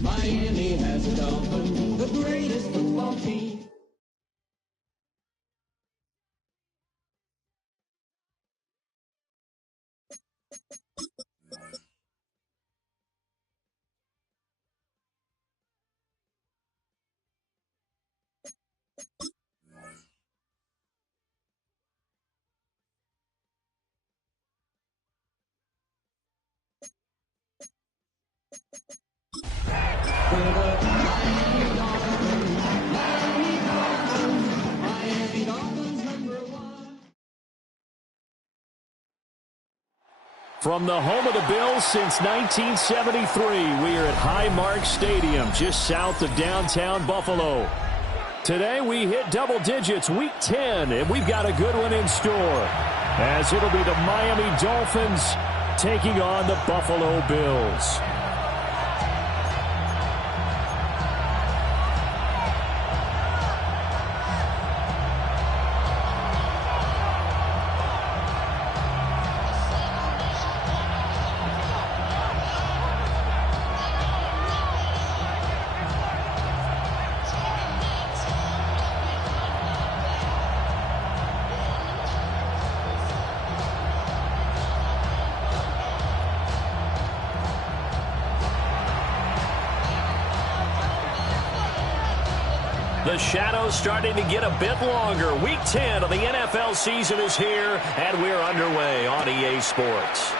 Miami has it open, the greatest football team. From the home of the Bills since 1973, we are at Highmark Stadium, just south of downtown Buffalo. Today we hit double digits, Week 10, and we've got a good one in store, as it'll be the Miami Dolphins taking on the Buffalo Bills. The shadow's starting to get a bit longer. Week 10 of the NFL season is here, and we're underway on EA Sports.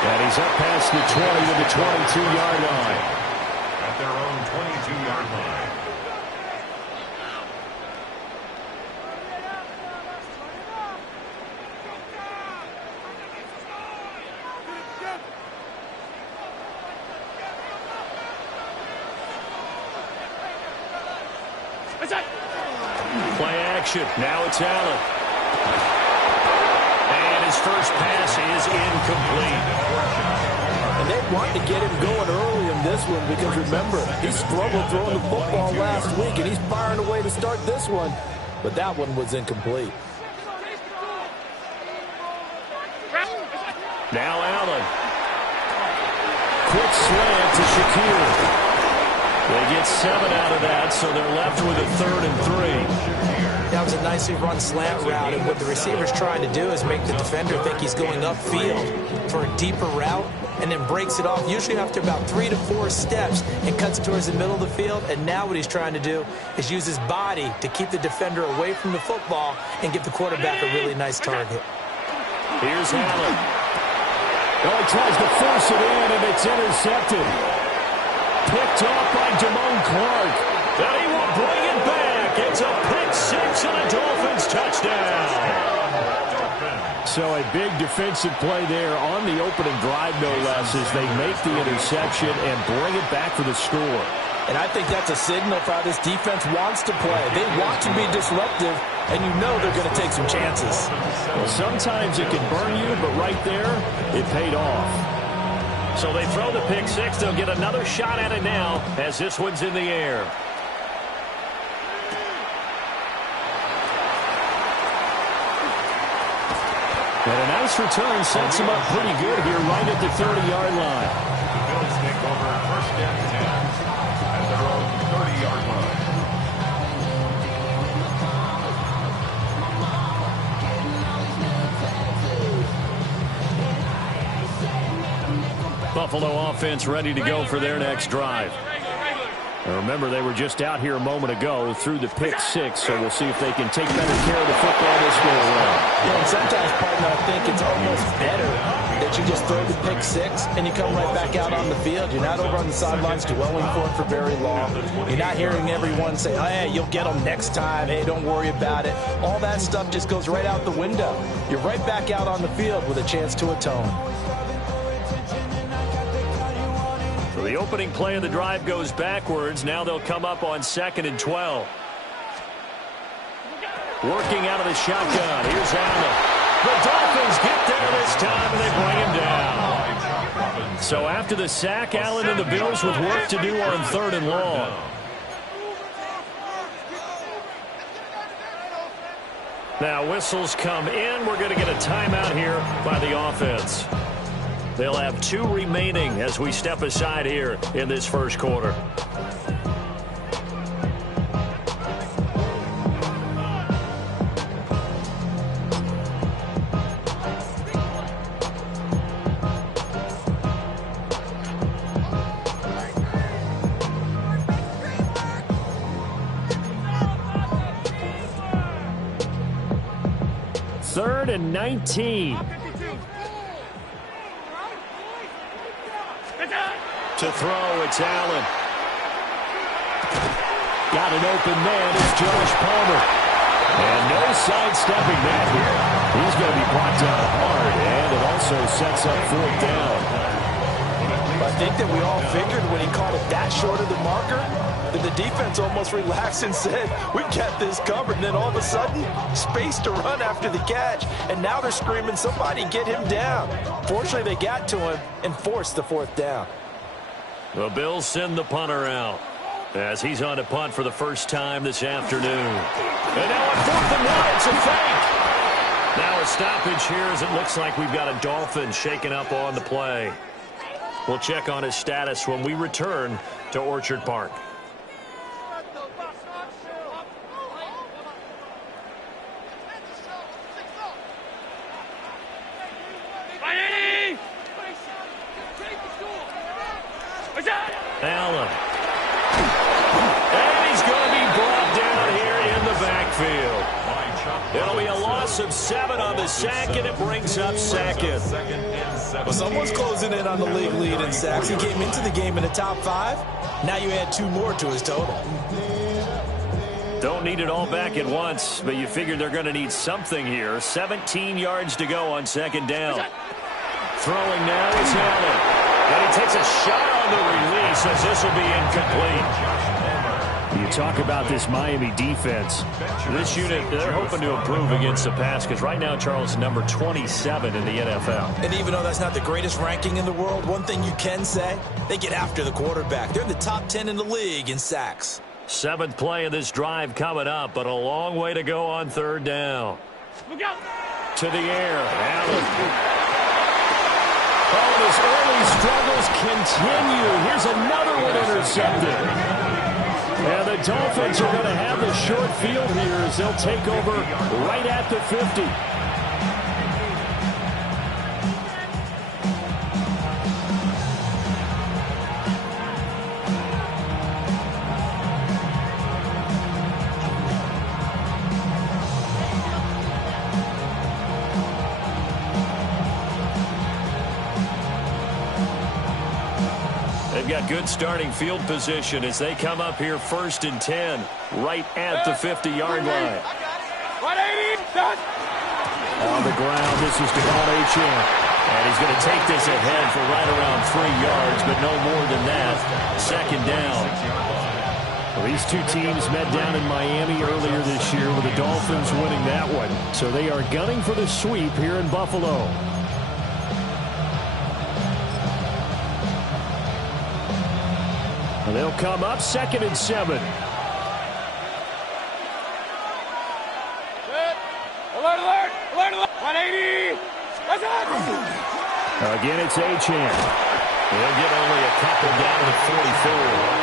And he's up past the 20 to the 22-yard line. At their own 22-yard line. Play action. Now it's Allen. And his first pass is incomplete. And they want to get him going early in this one because, remember, he struggled throwing the football last week, and he's firing away to start this one. But that one was incomplete. Now Allen. Quick slant to Shakir. They get 7 out of that, so they're left with a 3rd and 3. That was a nicely run slant route, and what the receiver's trying to do is make the defender think he's going upfield for a deeper route, and then breaks it off, usually after about 3 to 4 steps, and cuts towards the middle of the field. And now what he's trying to do is use his body to keep the defender away from the football and give the quarterback a really nice target. Here's Allen. Oh, he tries to force it in, and it's intercepted. Picked off by Damone Clark. And he will bring it back. It's a pick 6 and a Dolphins touchdown. So a big defensive play there on the opening drive, no less, as they make the interception and bring it back for the score. And I think that's a signal for how this defense wants to play. They want to be disruptive, and you know they're going to take some chances. Well, sometimes it can burn you, but right there, it paid off. So they throw the pick 6. They'll get another shot at it now as this one's in the air. And a nice return sets him up pretty good here right at the 30-yard line. The Bills take over 1st and 10 at their own 30-yard line. Buffalo offense ready to go for their next drive. And remember, they were just out here a moment ago through the pick 6, so we'll see if they can take better care of the football this go around. Yeah, and sometimes, partner, I think it's almost better that you just throw the pick 6 and you come right back out on the field. You're not over on the sidelines dwelling for it for very long. You're not hearing everyone say, oh, hey, you'll get them next time. Hey, don't worry about it. All that stuff just goes right out the window. You're right back out on the field with a chance to atone. So the opening play of the drive goes backwards. Now they'll come up on 2nd and 12. Working out of the shotgun. Here's Allen. The Dolphins get there this time, and they bring him down. So after the sack, Allen and the Bills with work to do on 3rd and long. Now whistles come in. We're going to get a timeout here by the offense. They'll have 2 remaining as we step aside here in this first quarter. Third and 19. To throw, it's Allen. Got an open man, it's Josh Palmer. And no sidestepping that here. He's going to be brought down hard, and it also sets up 4th down. I think that we all figured when he called it that short of the marker, that the defense almost relaxed and said, we got this covered. And then all of a sudden, space to run after the catch. And now they're screaming, somebody get him down. Fortunately, they got to him and forced the 4th down. The Bills send the punter out as he's on a punt for the first time this afternoon. And now on 4th and 1, it's a fake. Now a stoppage here as it looks like we've got a Dolphin shaken up on the play. We'll check on his status when we return to Orchard Park. Allen. And he's going to be brought down here in the backfield. It'll be a loss of 7 on the sack, and it brings up 2nd. Well, someone's closing in on the league lead in sacks. He came into the game in the top 5. Now you add 2 more to his total. Don't need it all back at once, but you figure they're going to need something here. 17 yards to go on 2nd down. Throwing now is Allen. And he takes a shot on the release as this will be incomplete. You talk about this Miami defense. This unit, they're hoping to improve against the pass because right now, Charles, number 27 in the NFL. And even though that's not the greatest ranking in the world, one thing you can say, they get after the quarterback. They're in the top 10 in the league in sacks. 7th play of this drive coming up, but a long way to go on 3rd down. To the air, Allen. Oh, his early struggles continue. Here's another one intercepted. And the Dolphins are going to have the short field here as they'll take over right at the 50. They've got good starting field position as they come up here 1st and 10, right at the 50-yard line. On the ground, this is Devon Achane. And he's going to take this ahead for right around 3 yards, but no more than that. 2nd down. Well, these 2 teams met down in Miami earlier this year with the Dolphins winning that one. So they are gunning for the sweep here in Buffalo. And they'll come up 2nd and 7. Alert! 180! Again, it's Achane. They'll get only a couple down to 44.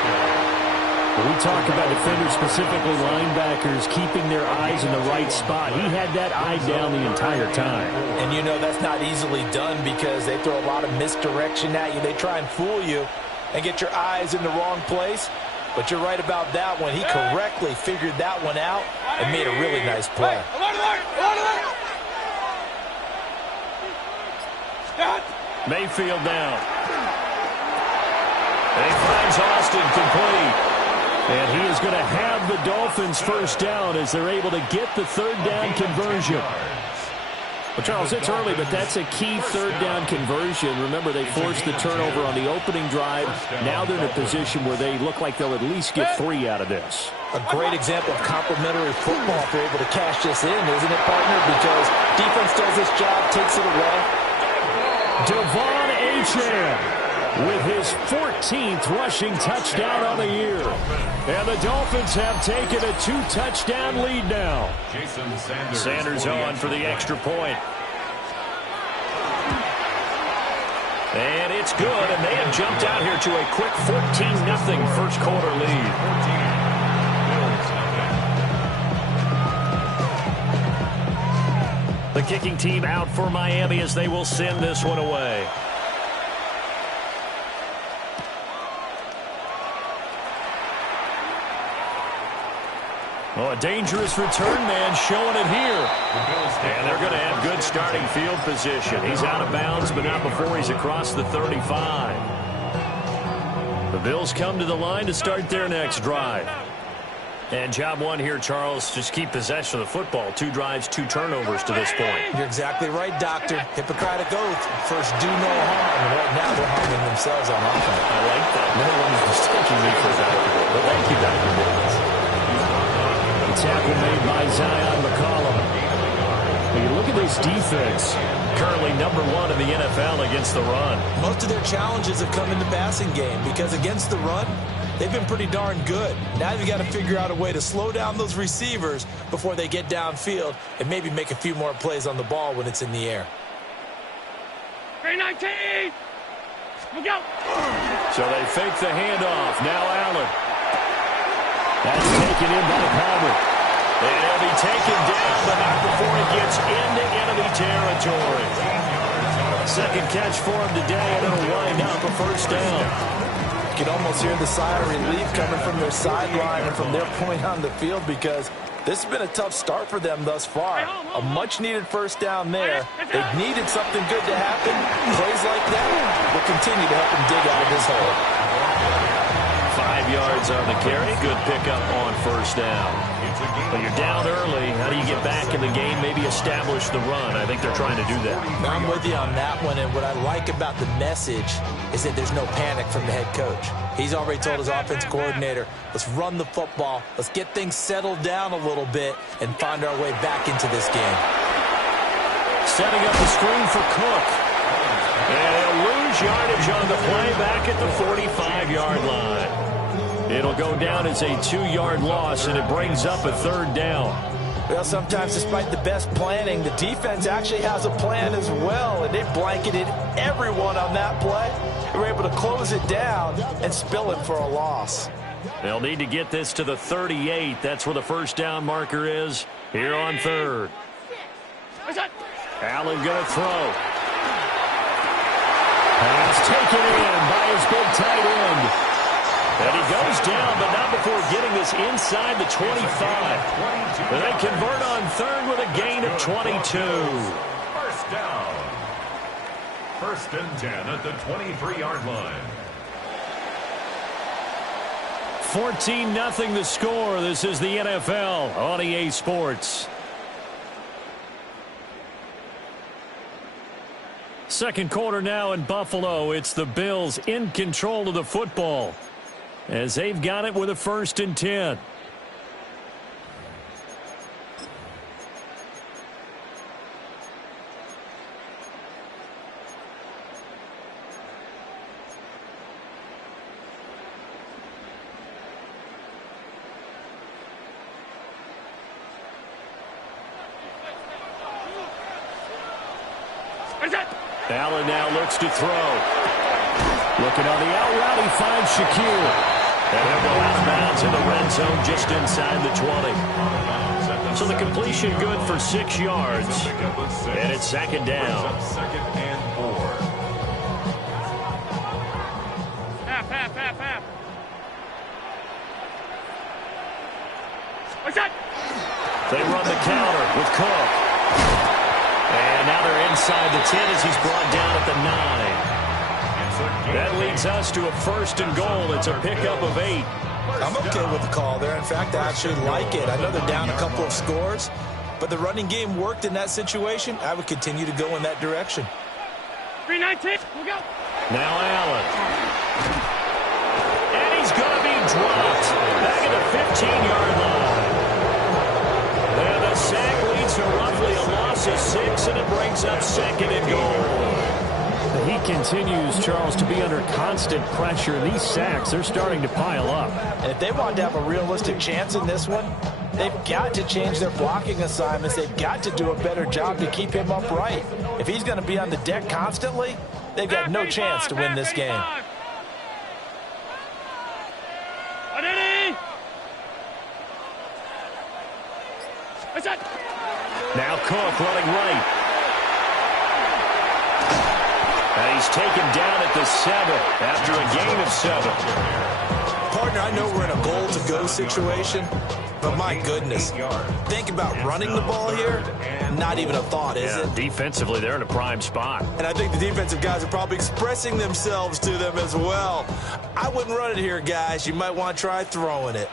We talk about defenders, specifically linebackers, keeping their eyes in the right spot. He had that eye down the entire time. And you know that's not easily done because they throw a lot of misdirection at you. They try and fool you and get your eyes in the wrong place. But you're right about that one. He correctly figured that one out and made a really nice play. Mayfield down. And he finds Austin complete. And he is going to have the Dolphins first down as they're able to get the 3rd down conversion. Well, Charles, it's early, but that's a key 3rd down conversion. Remember, they forced the turnover on the opening drive. Now they're in a position where they look like they'll at least get 3 out of this. A great example of complementary football if they're able to cash this in, isn't it, partner? Because defense does this job, takes it away. Devon Achane. with his 14th rushing touchdown on the year. And the Dolphins have taken a 2-touchdown lead now. Sanders on for the extra point. And it's good, and they have jumped out here to a quick 14-0 first quarter lead. The kicking team out for Miami as they will send this one away. Oh, a dangerous return man showing it here. And they're going to have good starting field position. He's out of bounds, but not before he's across the 35. The Bills come to the line to start their next drive. And job one here, Charles, just keep possession of the football. 2 drives, 2 turnovers to this point. You're exactly right, Doctor. Hippocratic oath. First, do no harm. And right now, they're harming themselves on offense. I like that. No one's mistaking me for that. But thank you, Dr. Davis. Tackle made by Zion McCollum. When you look at this defense, currently number 1 in the NFL against the run. Most of their challenges have come in the passing game because against the run, they've been pretty darn good. Now you've got to figure out a way to slow down those receivers before they get downfield and maybe make a few more plays on the ball when it's in the air. 319! Look out! So they fake the handoff. Now Allen. That's taken in by Palmer. And he'll be taken down, but not before he gets into enemy territory. Second catch for him today, and it'll wind up a first down. You can almost hear the sigh of relief coming from their sideline and from their point on the field because this has been a tough start for them thus far. A much-needed first down there. They've needed something good to happen. Plays like that will continue to help them dig out of this hole. 5 yards on the carry. Good pickup on first down. But you're down early. How do you get back in the game? Maybe establish the run. I think they're trying to do that. I'm with you on that one. And what I like about the message is that there's no panic from the head coach. He's already told his offense coordinator, let's run the football. Let's get things settled down a little bit and find our way back into this game. Setting up the screen for Cook. And they'll lose yardage on the play back at the 45-yard line. It'll go down as a 2-yard loss, and it brings up a third down. Well, sometimes despite the best planning, the defense actually has a plan as well, and they blanketed everyone on that play. They were able to close it down and spill it for a loss. They'll need to get this to the 38. That's where the first down marker is here on third. Allen going to throw. Pass taken in by his big tight end. And he goes down, but not before getting this inside the 25. And they convert on third with a gain of 22. First down. 1st and 10 at the 23-yard line. 14-0 the score. This is the NFL on EA Sports. Second quarter now in Buffalo. It's the Bills in control of the football as they've got it with a 1st and 10. Allen now looks to throw. Looking on the out route, he finds Shakir. And he'll go out of bounds in the red zone just inside the 20. So the completion good for 6 yards. And it's 2nd down. 2nd and 4. Half. What's that? They run the counter with Cook. And now they're inside the 10 as he's brought down at the 9. That leads us to a 1st and goal. It's a pickup of 8. I'm okay with the call there. In fact, I actually like it. I know they're down a couple of scores, but the running game worked in that situation. I would continue to go in that direction. 319, we'll go. Now Allen. And he's going to be dropped back at the 15-yard line. And the sack leads to roughly a loss of 6, and it brings up 2nd and goal. He continues, Charles, to be under constant pressure. And these sacks, they're starting to pile up. And if they want to have a realistic chance in this one, they've got to change their blocking assignments. They've got to do a better job to keep him upright. If he's going to be on the deck constantly, they've got no chance to win this game. Now Cook running right. And he's taken down at the 7 after a gain of 7. Partner, I know we're in a goal-to-go situation, but my goodness, think about running the ball here. Not even a thought, is it? Defensively, they're in a prime spot. And I think the defensive guys are probably expressing themselves to them as well. I wouldn't run it here, guys. You might want to try throwing it.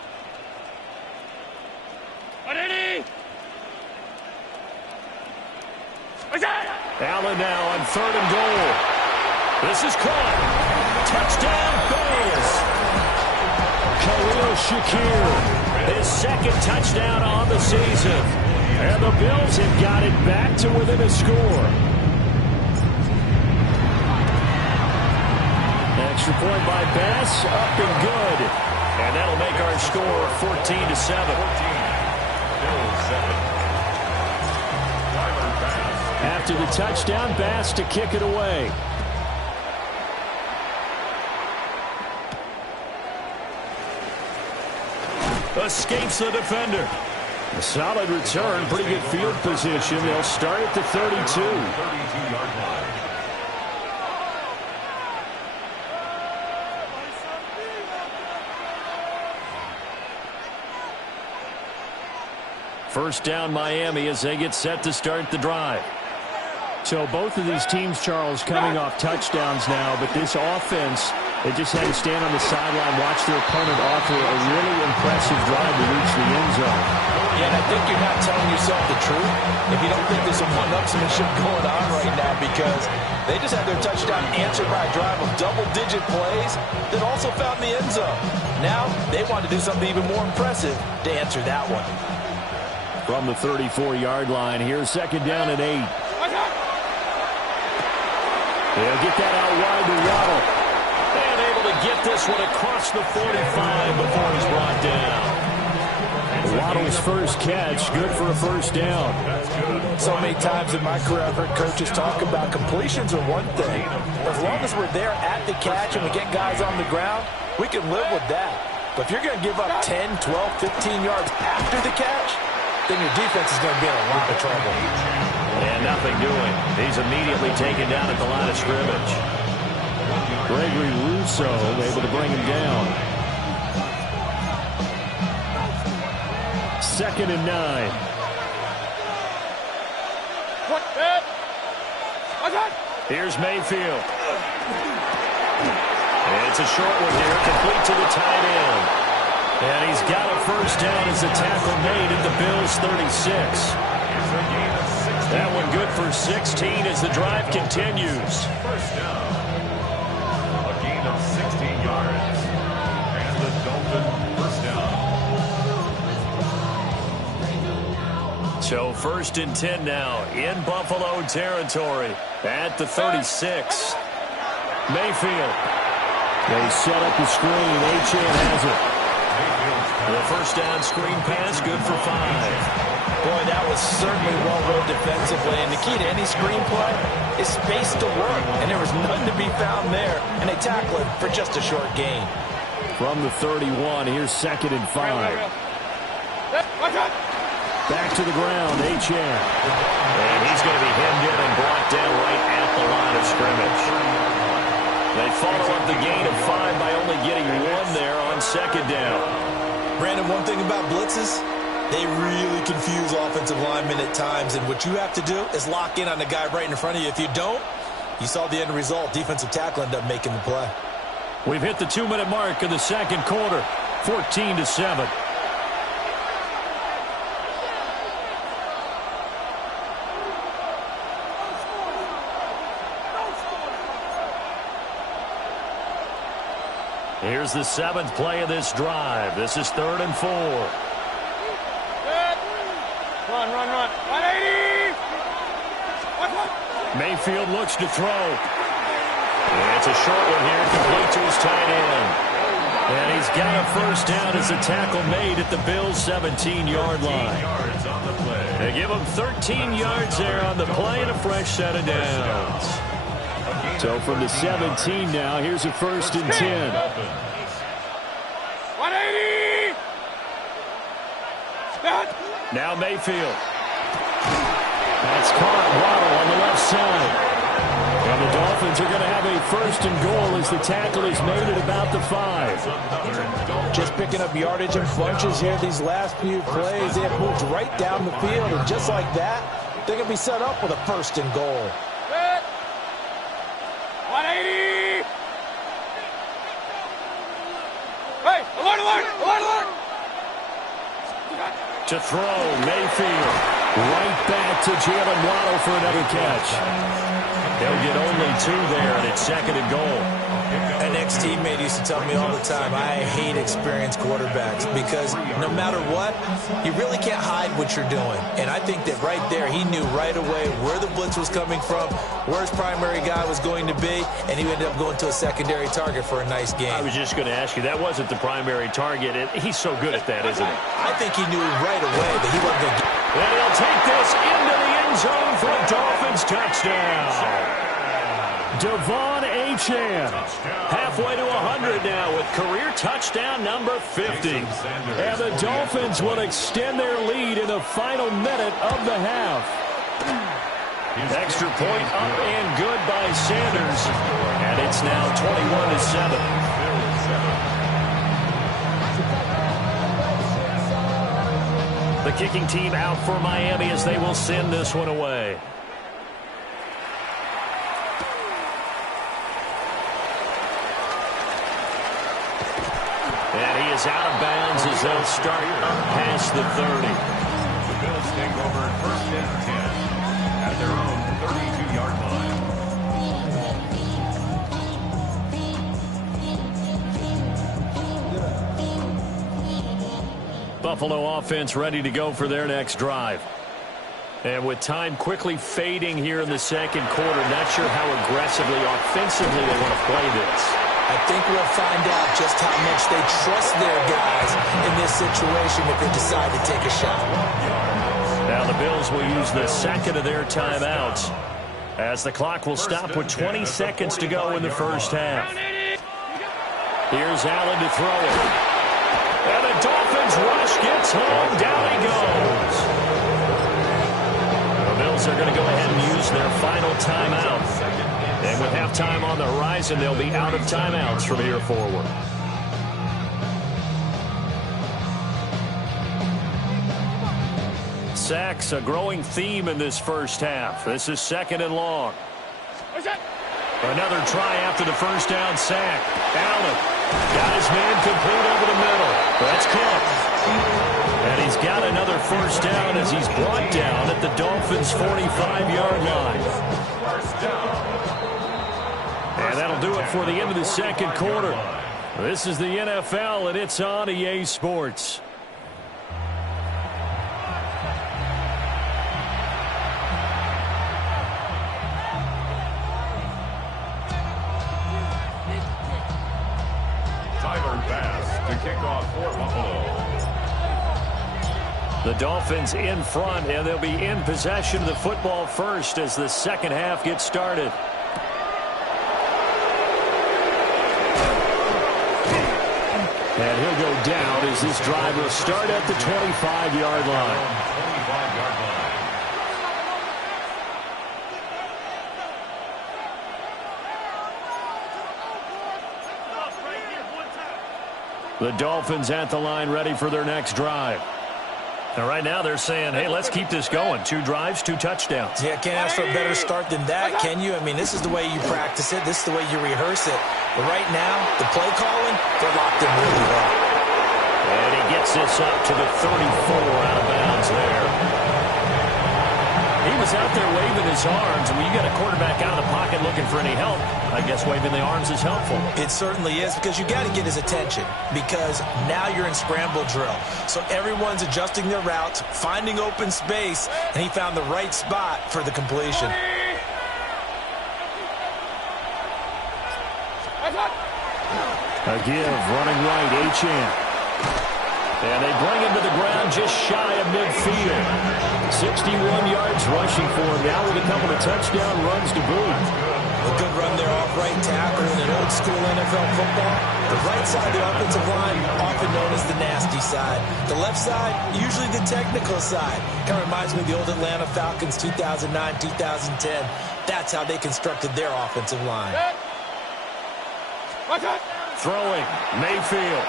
Allen now on 3rd and goal. This is caught. Touchdown, Bills. Khalil Shakir, his 2nd touchdown on the season. And the Bills have got it back to within a score. Extra point by Bass, up and good. And that'll make our score 14-7. After the touchdown, Bass to kick it away. Escapes the defender. A solid return, pretty good field position. They'll start at the 32. First down, Miami, as they get set to start the drive. So both of these teams, Charles, coming off touchdowns now, but this offense, they just had to stand on the sideline, watch their opponent offer a really impressive drive to reach the end zone. Yeah, and I think you're not telling yourself the truth if you don't think there's some one-upsmanship going on right now, because they just had their touchdown answered by a drive of double-digit plays that also found the end zone. Now they want to do something even more impressive to answer that one. From the 34-yard line, here's 2nd down and 8. They'll get that out wide to Waddle. And able to get this one across the 45 before he's brought down. Waddle's first catch, good for a first down. So many times in my career, I've heard coaches talk about completions are one thing. As long as we're there at the catch and we get guys on the ground, we can live with that. But if you're going to give up 10, 12, 15 yards after the catch, then your defense is going to be in a lot of trouble. And nothing doing. He's immediately taken down at the line of scrimmage. Gregory Rousseau able to bring him down. 2nd and 9. Here's Mayfield. It's a short one here, complete to the tight end. And he's got a first down as the tackle made at the Bills' 36. That one good for 16 as the drive continues. First down. A gain of 16 yards. And the Dolphin first down. So 1st and 10 now in Buffalo territory at the 36. Mayfield. They set up the screen. Achane has it. The first down screen pass, good for 5. Boy, that was certainly well run defensively. And the key to any screen play is space to work. And there was none to be found there. And they tackle it for just a short gain. From the 31, here's 2nd and 5. Back to the ground, Achane. And he's going to be hemmed in and brought down right at the line of scrimmage. They follow up the gain of 5 by only getting 1 there on 2nd down. Brandon, one thing about blitzes, they really confuse offensive linemen at times, and what you have to do is lock in on the guy right in front of you. If you don't, you saw the end result. Defensive tackle ended up making the play. We've hit the 2-minute mark of the 2nd quarter, 14-7. Here's the 7th play of this drive. This is 3rd and 4. Run. 180. Mayfield looks to throw. It's a short one here, complete to his tight end. And he's got a first down as a tackle made at the Bills' 17-yard line. They give him 13 yards there on the play and a fresh set of downs. So from the 17 now, here's a 1st and 10. 180! Now Mayfield. That's caught. Waddle on the left side. And the Dolphins are going to have a 1st and goal as the tackle is made at about the 5. Just picking up yardage in bunches here these last few plays. They have moved right down the field, and just like that, they're going to be set up with a 1st and goal. 180! Hey, alert, alert, alert, alert! To throw, Mayfield. Right back to Jalen Waddle for another catch. They'll get only 2 there, and it's 2nd and goal. An ex-teammate used to tell me all the time, I hate experienced quarterbacks because no matter what, you really can't hide what you're doing. And I think that right there, he knew right away where the blitz was coming from, where his primary guy was going to be, and he ended up going to a secondary target for a nice game. I was just going to ask you, that wasn't the primary target. He's so good at that, isn't he? I think he knew right away that he wasn't going to get. And he'll take this into the end zone for a Dolphins touchdown. Devon Achane, halfway to 100 now with career touchdown number 50. And the Dolphins will extend their lead in the final minute of the half. Extra point up and good by Sanders. And it's now 21-7. The kicking team out for Miami as they will send this one away. And he is out of bounds as they'll start up past the 30. The Bills take over 1st and 10 at their own 32-yard line. Buffalo offense ready to go for their next drive. And with time quickly fading here in the 2nd quarter, not sure how aggressively, offensively they want to play this. I think we'll find out just how much they trust their guys in this situation if they decide to take a shot. Now the Bills will use the 2nd of their timeouts as the clock will stop with 20 seconds to go in the 1st half. Here's Allen to throw it. And the Dolphins rush gets home. Down he goes. The Bills are going to go ahead and use their final timeout. And with halftime on the horizon, they'll be out of timeouts from here forward. Sacks, a growing theme in this 1st half. This is 2nd and long. Another try after the 1st down sack. Allen got his man complete over the middle. That's caught. And he's got another 1st down as he's brought down at the Dolphins' 45-yard line. 1st down. And that'll do it for the end of the 2nd quarter. This is the NFL, and it's on EA Sports. Tyler Bass to kick off for Buffalo. The Dolphins in front, and they'll be in possession of the football first as the 2nd half gets started. And he'll go down as this drive will start at the 25-yard line. The Dolphins at the line ready for their next drive. Now, right now they're saying, hey, let's keep this going. 2 drives, 2 touchdowns. Yeah, can't ask for a better start than that, can you? I mean, this is the way you practice it. This is the way you rehearse it. But right now, the play calling, they're locked in really well. And he gets this up to the 34 out of bounds there. He was out there waving his arms. When you got a quarterback out of the pocket looking for any help, I guess waving the arms is helpful. It certainly is, because you got to get his attention, because now you're in scramble drill. So everyone's adjusting their routes, finding open space, and he found the right spot for the completion. A give, running right, Achane. And they bring him to the ground just shy of midfield. 61 yards rushing for him now with a couple of touchdown runs to boot. A good run there off right tackle in an old school NFL football. The right side of the offensive line, often known as the nasty side. The left side, usually the technical side. Kind of reminds me of the old Atlanta Falcons 2009, 2010. That's how they constructed their offensive line. Throwing, Mayfield.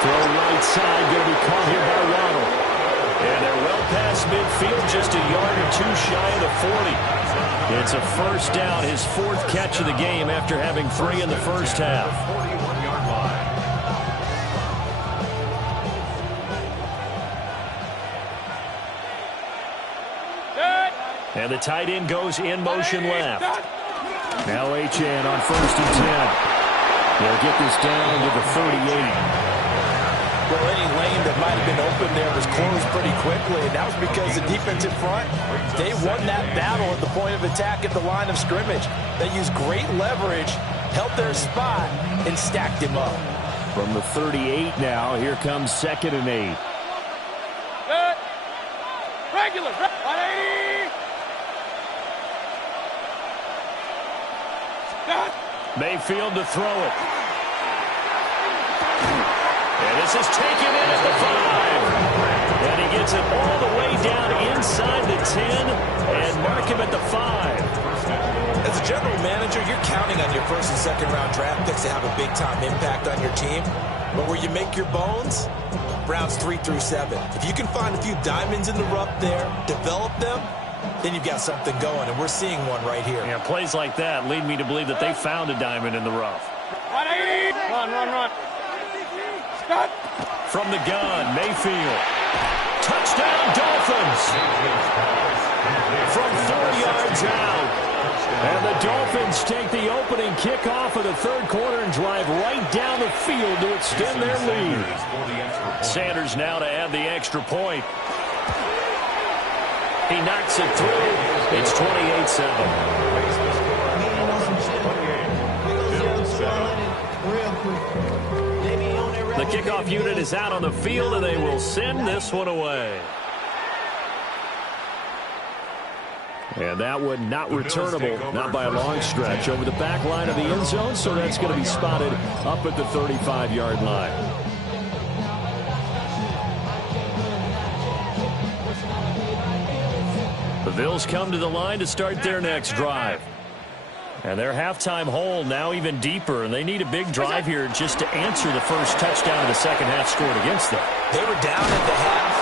Throw right side, going to be caught here by Waddle. And they're well past midfield, just a yard or two shy of the 40. It's a first down, his fourth catch of the game after having 3 in the first half. 41-yard line. And the tight end goes in motion left. Now Achane on 1st and 10. They'll get this down to the 38. Well, any lane that might have been open there was closed pretty quickly, and that was because the defensive front, they won that battle at the point of attack at the line of scrimmage. They used great leverage, held their spot, and stacked him up. From the 38 now, here comes 2nd and 8. Good. Regular. 180. Good. Mayfield to throw it. And this is taken in at the 5. And he gets it all the way down inside the 10 and mark him at the 5. As a general manager, you're counting on your first and second round draft picks to have a big-time impact on your team. But where you make your bones, rounds 3 through 7. If you can find a few diamonds in the rough there, develop them, then you've got something going, and we're seeing one right here. Yeah, plays like that lead me to believe that they found a diamond in the rough. 180. Run. Stop. From the gun, Mayfield. Touchdown, Dolphins! From 4 yards out. And the Dolphins take the opening kickoff of the third quarter and drive right down the field to extend their lead. Sanders now to add the extra point. He knocks it through. It's 28-7. The kickoff unit is out on the field, and they will send this one away. And that one not returnable, not by a long stretch, over the back line of the end zone, so that's going to be spotted up at the 35-yard line. The Bills come to the line to start their next drive. And their halftime hole now even deeper, and they need a big drive here just to answer the first touchdown of the second half scored against them. They were down at the half.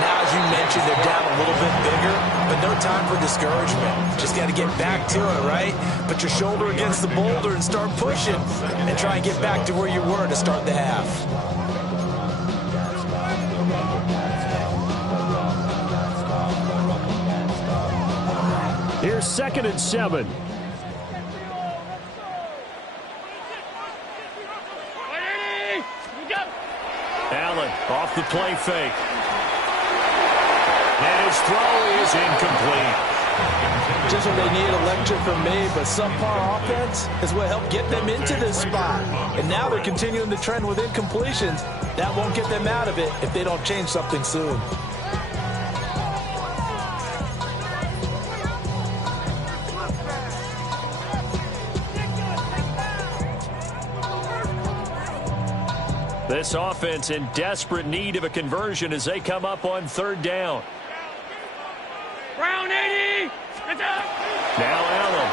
Now, as you mentioned, they're down a little bit bigger, but no time for discouragement. Just got to get back to it, right? Put your shoulder against the boulder and start pushing, and try and get back to where you were to start the half. Here's 2nd and 7. Allen off the play fake. And his throw is incomplete. Just what they need, a lecture from me, but subpar offense is what helped get them into this spot. And now they're continuing the trend with incompletions. That won't get them out of it if they don't change something soon. This offense in desperate need of a conversion as they come up on 3rd down. Brown 80. Now Allen.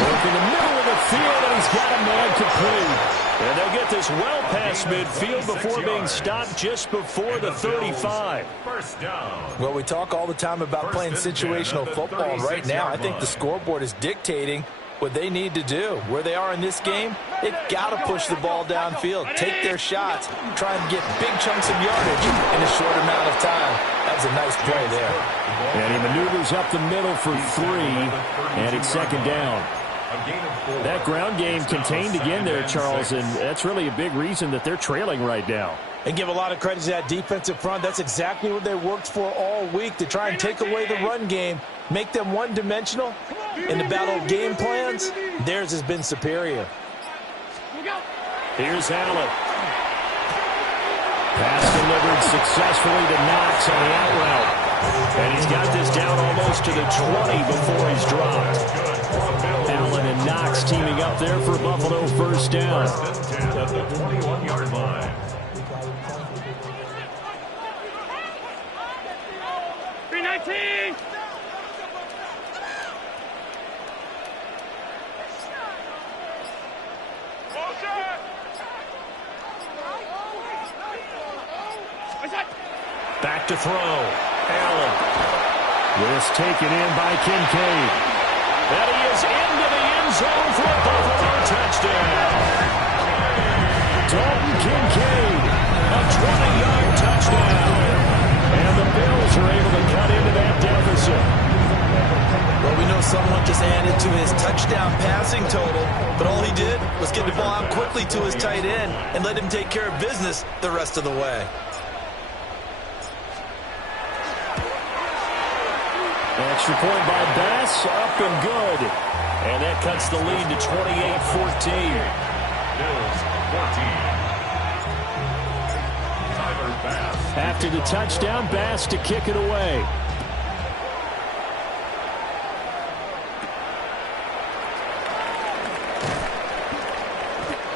Work in the middle of the field, and he's got a man complete. And they'll get this well past midfield before being stopped just before the 35. First down. Well, we talk all the time about playing situational football. Right now, I think the scoreboard is dictating what they need to do. Where they are in this game, they've got to push the ball downfield, take their shots, try and get big chunks of yardage in a short amount of time. That was a nice play there. And he maneuvers up the middle for 3, and it's 2nd down. That ground game contained again there, Charles, and that's really a big reason that they're trailing right now. And give a lot of credit to that defensive front. That's exactly what they worked for all week, to try and take away the run game, make them one-dimensional, In the battle of game plans, theirs has been superior. Here's Allen. Pass delivered successfully to Knox on the out route. And he's got this down almost to the 20 before he's dropped. Allen and Knox teaming up there for Buffalo first down. At the 21-yard line. 319. Back to throw. Allen. This taken in by Kincaid. And he is into the end zone for a Buffalo touchdown. Dalton Kincaid, a 20-yard touchdown. And the Bills are able to cut into that deficit. Well, we know someone just added to his touchdown passing total, but all he did was get the ball out quickly to his tight end and let him take care of business the rest of the way. Extra point by Bass, up and good. And that cuts the lead to 28-14. Bills 14. Tyler Bass. After the touchdown, Bass to kick it away.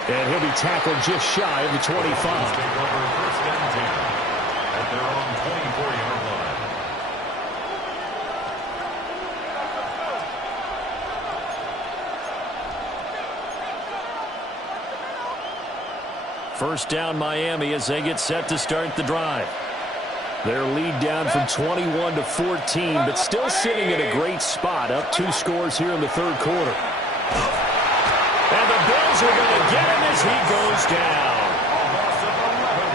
And he'll be tackled just shy of the 25. Take over first and 10 at their own 24-yard line. First down Miami as they get set to start the drive. Their lead down from 21 to 14, but still sitting in a great spot, up 2 scores here in the third quarter. And the Bills are going to get him as he goes down.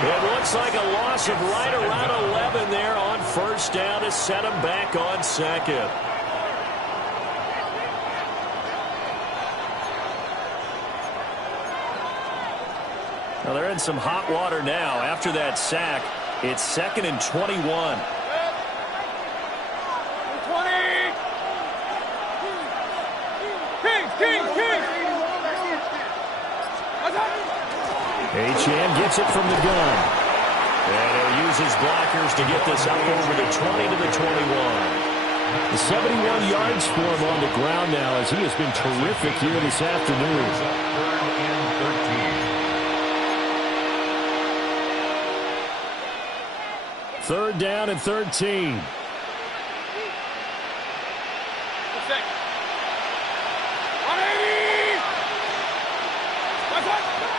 It looks like a loss of right around 11 there on first down to set him back on second. Well, they're in some hot water now. After that sack, it's 2nd and 21. 20. King. Achane gets it from the gun. And he'll use his blockers to get this up over the 20 to the 21. The 71 yards for him on the ground now as he has been terrific here this afternoon. Third down and 13.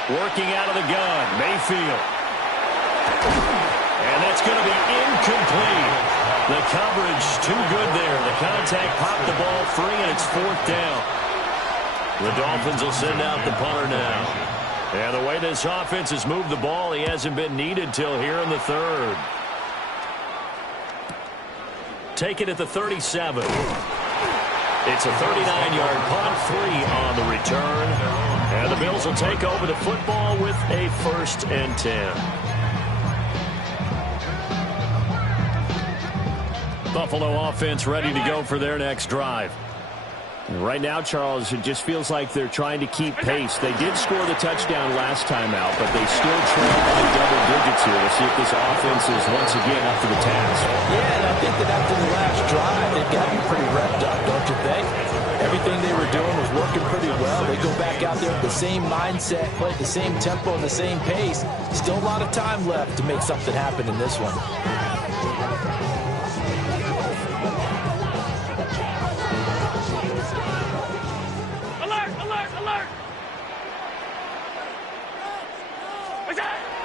Working out of the gun, Mayfield. And that's going to be incomplete. The coverage too good there. The contact popped the ball free, and it's 4th down. The Dolphins will send out the punter now. And the way this offense has moved the ball, he hasn't been needed till here in the third. Take it at the 37. It's a 39-yard punt, 3 on the return. And the Bills will take over the football with a 1st and 10. Buffalo offense ready to go for their next drive. And right now, Charles, it just feels like they're trying to keep pace. They did score the touchdown last time out, but they still trail by double digits here. We'll see if this offense is once again up to the task. Yeah, and I think that after the last drive, they've got to be pretty revved up, don't you think? Everything they were doing was working pretty well. They go back out there with the same mindset, play at the same tempo and the same pace. Still a lot of time left to make something happen in this one.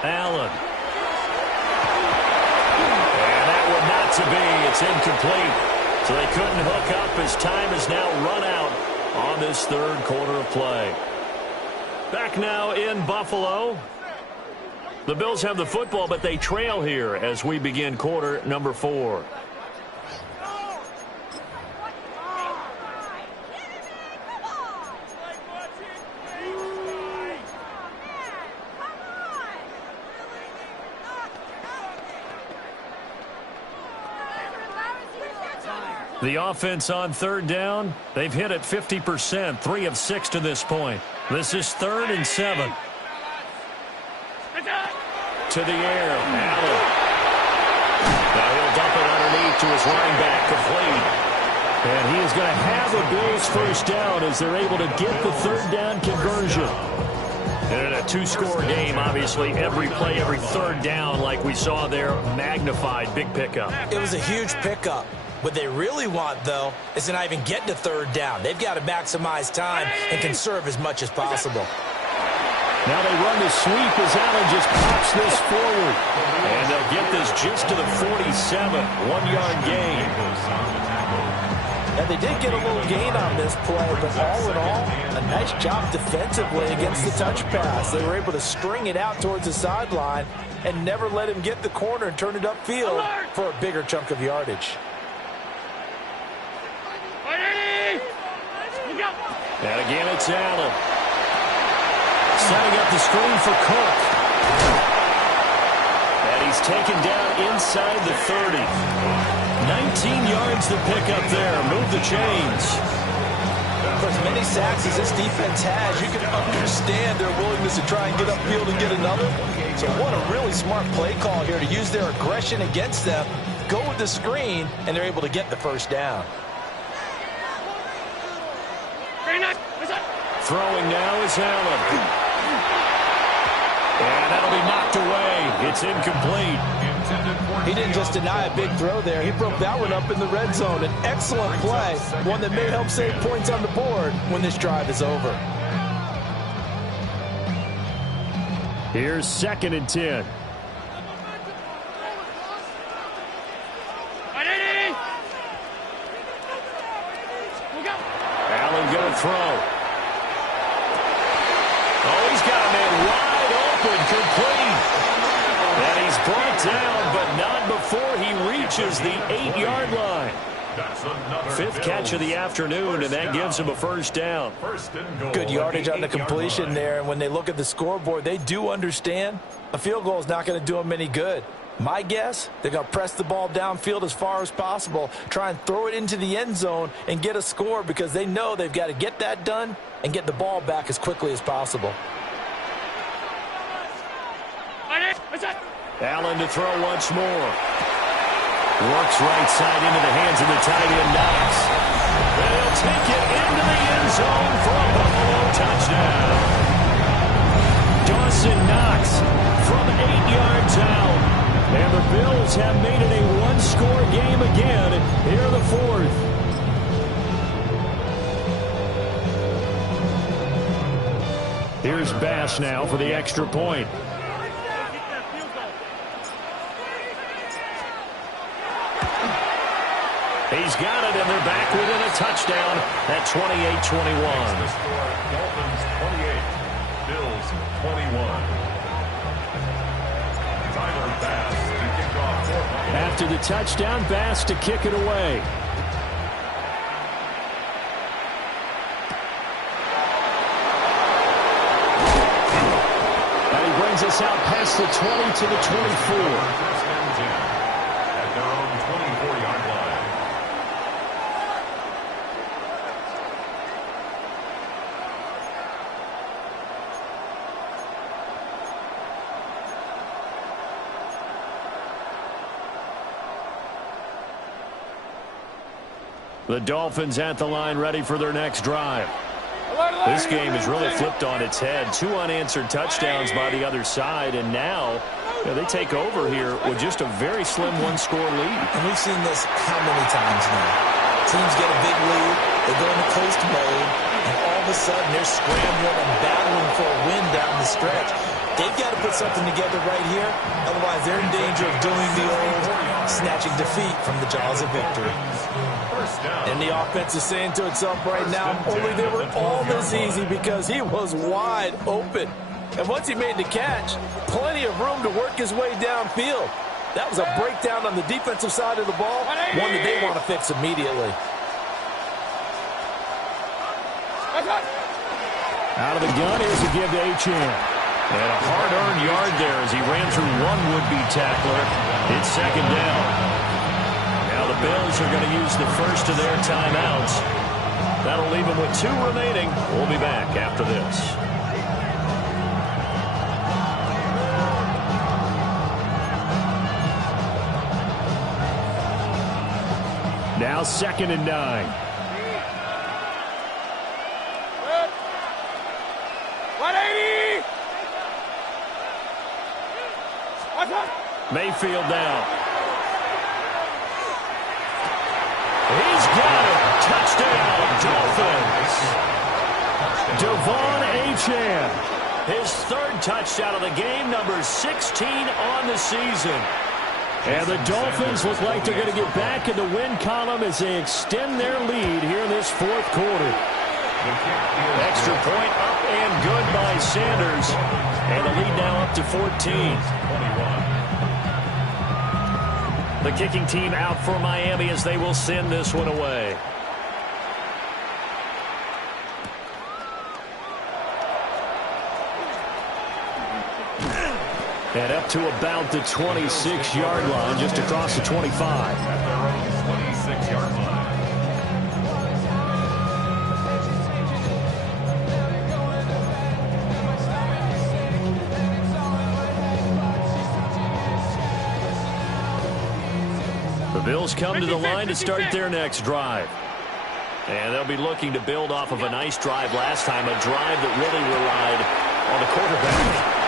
Allen. And that one not to be. It's incomplete. So they couldn't hook up as time has now run out on this third quarter of play. Back now in Buffalo. The Bills have the football, but they trail here as we begin quarter number 4. The offense on third down, they've hit it 50%, 3 of 6 to this point. This is 3rd and 7. To the air, Allen. Now he'll dump it underneath to his running back, complete. And he is going to have a Bills first down as they're able to get the third down conversion. And in a 2-score game, obviously, every play, every third down, like we saw there, magnified, big pickup. It was a huge pickup. What they really want, though, is to not even get to third down. They've got to maximize time and conserve as much as possible. Now they run the sweep as Allen just pops this forward. And they'll get this just to the 47, 1-yard gain. And they did get a little gain on this play, but all in all, a nice job defensively against the touch pass. They were able to string it out towards the sideline and never let him get the corner and turn it upfield for a bigger chunk of yardage. And again, it's Allen. Setting up the screen for Cook. And he's taken down inside the 30. 19 yards to pick up there. Move the chains. For as many sacks as this defense has, you can understand their willingness to try and get upfield and get another. So what a really smart play call here to use their aggression against them, go with the screen, and they're able to get the first down. Throwing now is Allen. And that'll be knocked away. It's incomplete. He didn't just deny a big throw there. He broke that one up in the red zone. An excellent play, one that may help save points on the board when this drive is over. Here's 2nd and 10. Allen going to throw. Oh, he's got a man wide open, complete. And he's brought down, but not before he reaches the 8-yard line. 5th catch of the afternoon, and that gives him a first down. Good yardage on the completion there, and when they look at the scoreboard, they do understand a field goal is not going to do them any good. My guess, they're going to press the ball downfield as far as possible, try and throw it into the end zone and get a score because they know they've got to get that done and get the ball back as quickly as possible. Allen to throw once more. Works right side into the hands of the tight end, Knox. They'll take it into the end zone for a Buffalo touchdown. Dawson Knox from 8 yards out. And the Bills have made it a one-score game again here in the 4th. Here's Bass now for the extra point. He's got it, and they're back within a touchdown at 28-21. Dolphins 28, Bills 21. Tyler Bass to kick off for Buffalo. After the touchdown, Bass to kick it away. And he brings us out past the 20 to the 24. At their own 24-yard line. The Dolphins at the line, ready for their next drive. This game has really flipped on its head. 2 unanswered touchdowns by the other side, and now they take over here with just a very slim one-score lead. And we've seen this how many times now? Teams get a big lead, they go into coast mode, and all of a sudden they're scrambling and battling for a win down the stretch. They've got to put something together right here, otherwise they're in danger of doing the old snatching defeat from the jaws of victory. And the offense is saying to itself right now, only they were all this easy because he was wide open. And once he made the catch, plenty of room to work his way downfield. That was a breakdown on the defensive side of the ball, one that they want to fix immediately. Out of the gun, here's a give to Achane. And a hard-earned yard there as he ran through one would-be tackler. It's 2nd down. Now the Bills are going to use the first of their timeouts. That'll leave them with 2 remaining. We'll be back after this. Now 2nd and 9. 180! Mayfield down. He's got it. Touchdown, Dolphins. Devon Achane. His 3rd touchdown of the game, number 16 on the season. And the Dolphins look like they're going to get back in the win column as they extend their lead here in this 4th quarter. Extra point up and good by Sanders. And the lead now up to 14. The kicking team out for Miami as they will send this one away. And up to about the 26-yard line, just across the 25. At their own 26-yard line. The Bills come to the line to start their next drive. And they'll be looking to build off of a nice drive last time, a drive that really relied on the quarterback.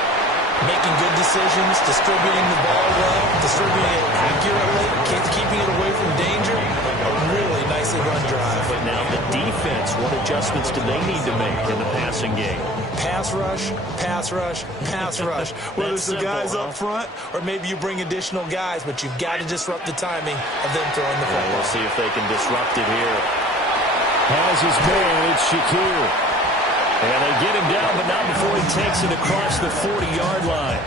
Making good decisions, distributing the ball well, distributing it accurately, keeping it away from danger. A really nicely run drive. But now the defense, what adjustments do they need to make in the passing game? Pass rush, pass rush, pass rush. Whether it's the guys up front or maybe you bring additional guys, but you've got to disrupt the timing of them throwing the football. We'll see if they can disrupt it here. Has his man, it's Shakir. And they get him down, but not before he takes it across the 40-yard line.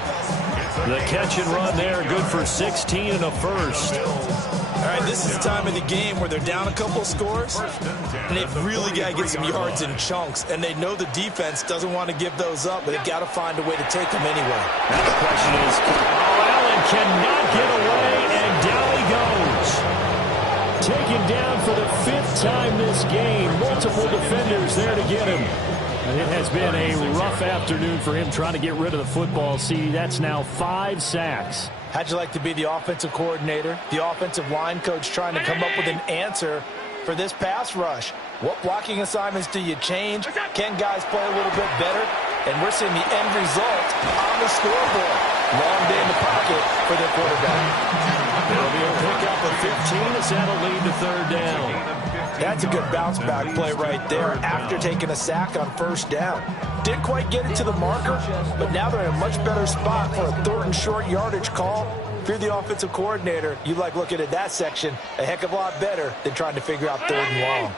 The catch and run there, good for 16 and a first. All right, this is the time of the game where they're down a couple scores, and they've really got to get some yards in chunks, and they know the defense doesn't want to give those up, but they've got to find a way to take them anyway. Now the question is, Allen cannot get away, and down he goes. Taken down for the 5th time this game. Multiple defenders there to get him. It has been a rough afternoon for him trying to get rid of the football. See, that's now 5 sacks. How'd you like to be the offensive coordinator, the offensive line coach trying to come up with an answer for this pass rush? What blocking assignments do you change? Can guys play a little bit better? And we're seeing the end result on the scoreboard. Long day in the pocket for their quarterback. It'll be a pickup of 15 as that'll lead to 3rd down. That's a good bounce-back play right there after taking a sack on 1st down. Didn't quite get it to the marker, but now they're in a much better spot for a 3rd and short yardage call. If you're the offensive coordinator, you like looking at that section a heck of a lot better than trying to figure out 3rd and long.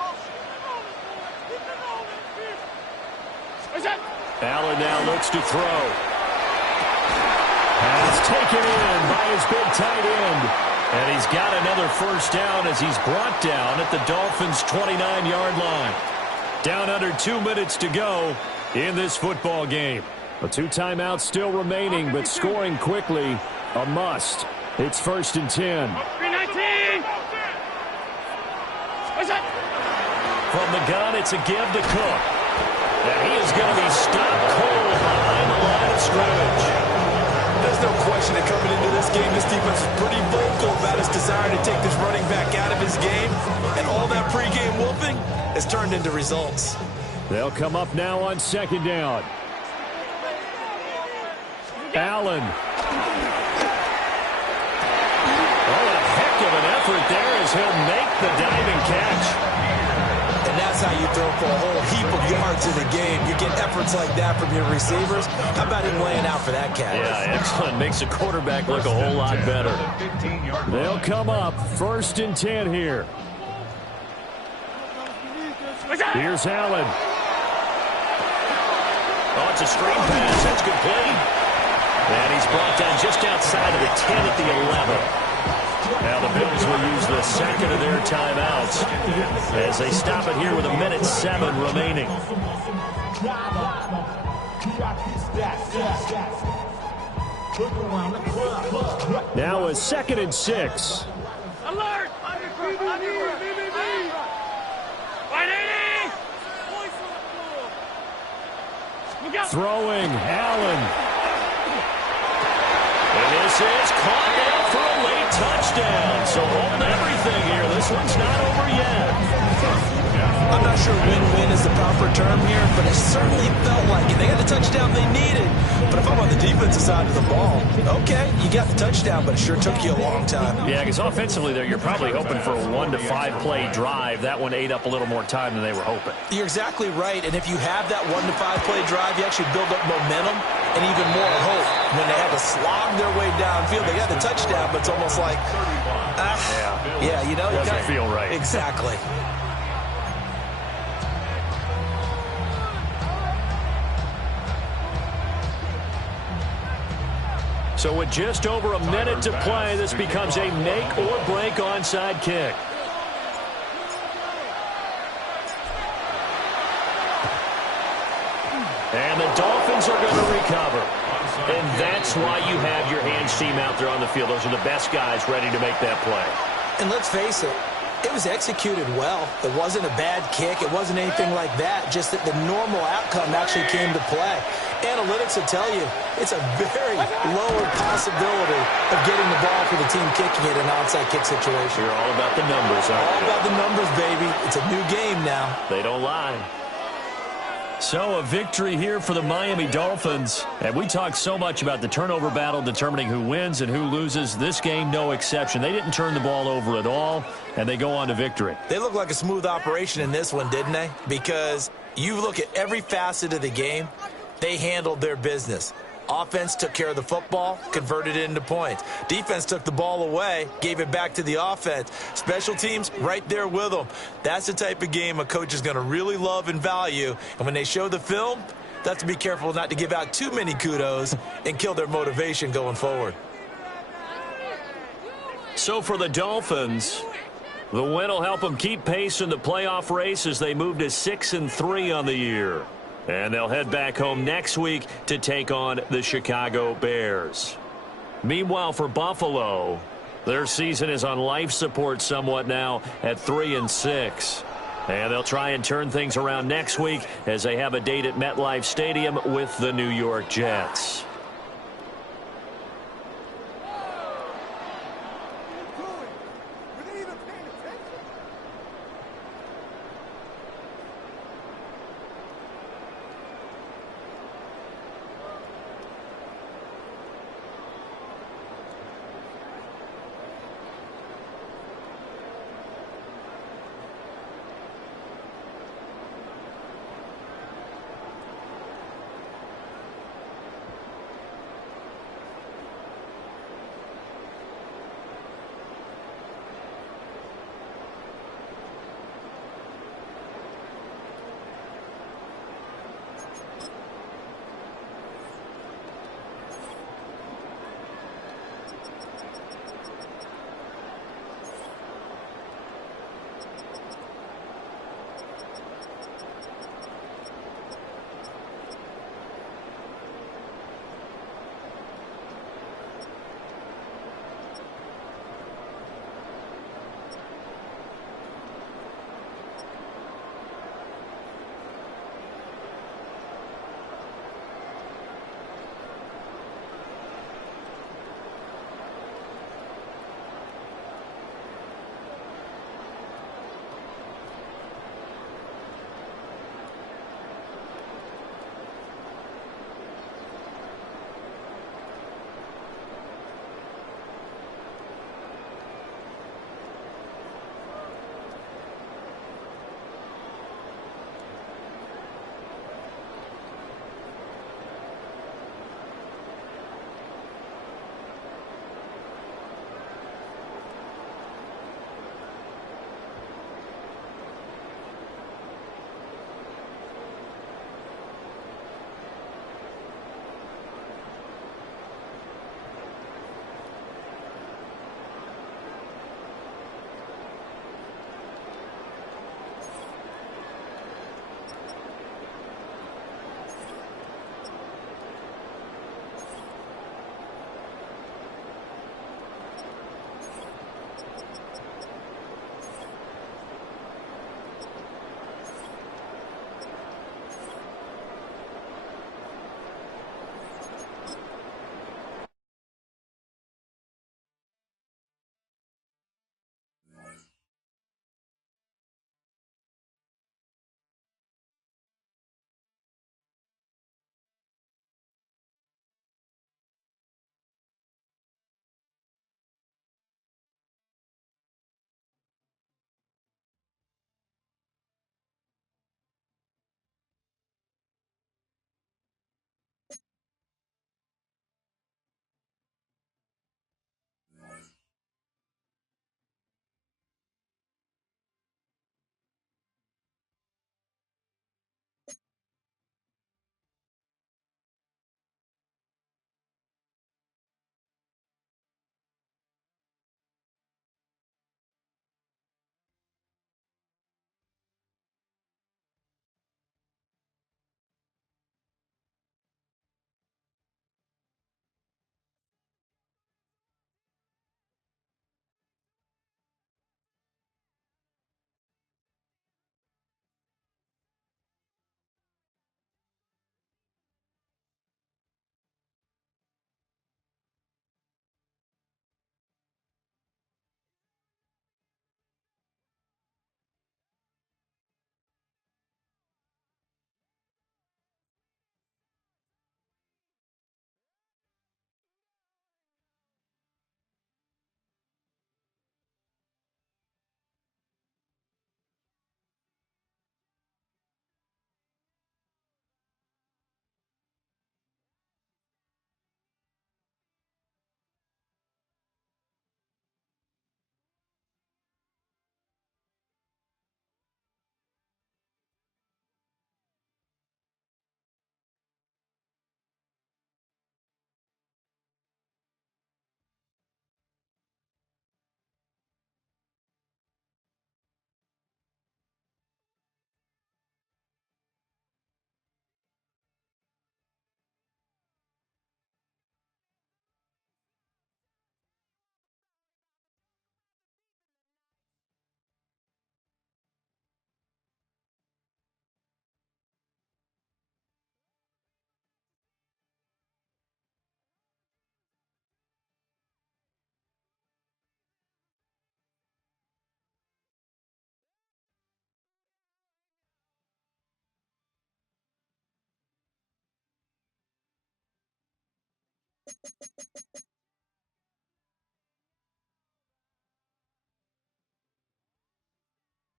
Allen now looks to throw. Pass taken in by his big tight end. And he's got another 1st down as he's brought down at the Dolphins' 29-yard line. Down under 2 minutes to go in this football game. The 2 timeouts still remaining, but scoring quickly, a must. It's 1st and 10. 319! From the gun, it's a give to Cook. And he is going to be stopped cold behind the line of scrimmage. There's no question that coming into this game, this defense is pretty vocal about its desire to take this running back out of his game. And all that pregame whooping has turned into results. They'll come up now on 2nd down. Allen. Oh, a heck of an effort there as he'll make the diving catch. And that's how you throw for a whole heap of yards in a game. You get efforts like that from your receivers. How about him laying out for that catch? Yeah, excellent. Makes the quarterback look a whole lot better. They'll come up 1st and 10 here. Here's Allen. Oh, it's a screen pass. That's complete. And he's brought down just outside of the 10 at the 11. Now the Bills will use the 2nd of their timeouts as they stop it here with 1:07 remaining. Now a 2nd and 6. Alert! Throwing, Allen. And this is caught down for a late touchdown. So hold everything here. This one's not over yet. I'm not sure win-win is the proper term here, but it certainly felt like it. They got the touchdown they needed. But if I'm on the defensive side of the ball, okay, you got the touchdown, but it sure took you a long time. Yeah, because offensively there, you're probably hoping for a 1 to 5 play drive. That one ate up a little more time than they were hoping. You're exactly right, and if you have that 1 to 5 play drive, you actually build up momentum and even more hope. When they had to slog their way downfield, they got the touchdown, but it's almost like, yeah, you know, doesn't feel right. Exactly. So with just over a minute to play, this becomes a make or break onside kick. And the Dolphins are going to recover. And that's why you have your hands team out there on the field. Those are the best guys ready to make that play. And let's face it, it was executed well. It wasn't a bad kick. It wasn't anything like that. Just that the normal outcome actually came to play. Analytics will tell you it's a very lower possibility of getting the ball for the team kicking it in an onside kick situation. You're all about the numbers, aren't you? All about the numbers, baby. It's a new game now. They don't lie. So a victory here for the Miami Dolphins. And we talked so much about the turnover battle determining who wins and who loses. This game, no exception. They didn't turn the ball over at all, and they go on to victory. They look like a smooth operation in this one, didn't they? Because you look at every facet of the game, they handled their business. Offense took care of the football, converted it into points. Defense took the ball away, gave it back to the offense. Special teams, right there with them. That's the type of game a coach is going to really love and value. And when they show the film, they have to be careful not to give out too many kudos and kill their motivation going forward. So for the Dolphins, the win will help them keep pace in the playoff race as they move to 6-3 on the year. And they'll head back home next week to take on the Chicago Bears. Meanwhile, for Buffalo, their season is on life support somewhat now at 3-6. And they'll try and turn things around next week as they have a date at MetLife Stadium with the New York Jets.